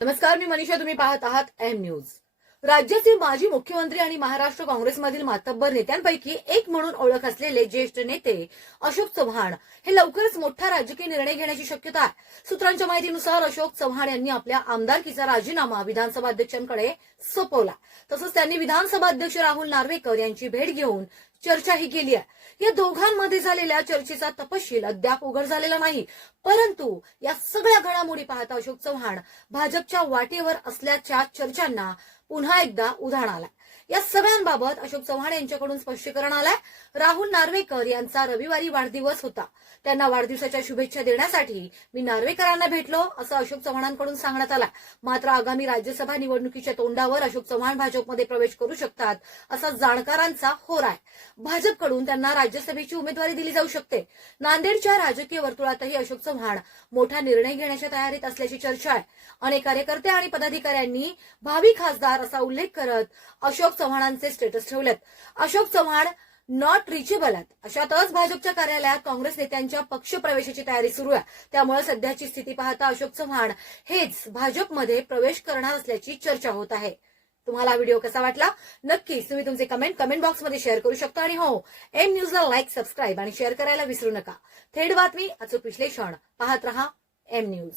नमस्कार मी मनीषा. तुम्ही पाहत आहात एम न्यूज राज्याचे माजी मुख्यमंत्री आणि महाराष्ट्र काँग्रेसमधील मातब्बर नेत्यांपैकी एक म्हणून ओळख असलेले ज्येष्ठ नेते अशोक चव्हाण हे लवकरच मोठा राजकीय निर्णय घेण्याची शक्यता आहे सूत्रांच्या माहितीनुसार अशोक चव्हाण यांनी आपल्या आमदारकीचा राजीनामा विधानसभा अध्यक्षांकडे सोपवला. तसंच त्यांनी विधानसभा अध्यक्ष राहुल नार्वेकर यांची भेट घेऊन चर्चाही केली आहे. या दोघांमध्ये झालेल्या चर्चेचा तपशील अद्याप उघड झालेला नाही. परंतु या सगळ्या घडामोडी पाहता अशोक चव्हाण भाजपच्या वाटेवर असल्याच्या चर्चांना पुन्हा एकदा उधाण आलाय. या सगळ्यांबाबत अशोक चव्हाण यांच्याकडून स्पष्टीकरण आलंय. राहुल नार्वेकर यांचा रविवारी वाढदिवस होता. त्यांना वाढदिवसाच्या शुभेच्छा देण्यासाठी मी नार्वेकरांना भेटलो असं अशोक चव्हाणांकडून सांगण्यात आलं मात्र आगामी राज्यसभा निवडणुकीच्या तोंडावर अशोक चव्हाण भाजपमध्ये प्रवेश करू शकतात असा जाणकारांचा होर आहे. भाजपकडून त्यांना राज्यसभेची उमेदवारी दिली जाऊ शकते. नांदेडच्या राजकीय वर्तुळातही अशोक चव्हाण मोठा निर्णय घेण्याच्या तयारीत असल्याची चर्चा आहे. अनेक कार्यकर्ते आणि पदाधिकाऱ्यांनी भावी खासदार असा उल्लेख करत अशोक चव्हाणांचे स्टेटस ठेवलेत. अशोक चव्हाण नॉट रिचेबल आहेत. अशातच भाजपच्या कार्यालयात काँग्रेस नेत्यांच्या पक्ष प्रवेशाची तयारी सुरू आहे. त्यामुळे सध्याची स्थिती पाहता अशोक चव्हाण हेच भाजपमध्ये प्रवेश करणार असल्याची चर्चा होत आहे. तुम्हाला व्हिडिओ कसा वाटला? नक्कीच तुम्ही तुमचे कमेंट कमेंट बॉक्समध्ये शेअर करू शकता आणि हो एम न्यूजला लाईक सबस्क्राईब आणि शेअर करायला विसरू नका. थेट बातमी अचूक विश्लेषण. पाहत रहा एम न्यूज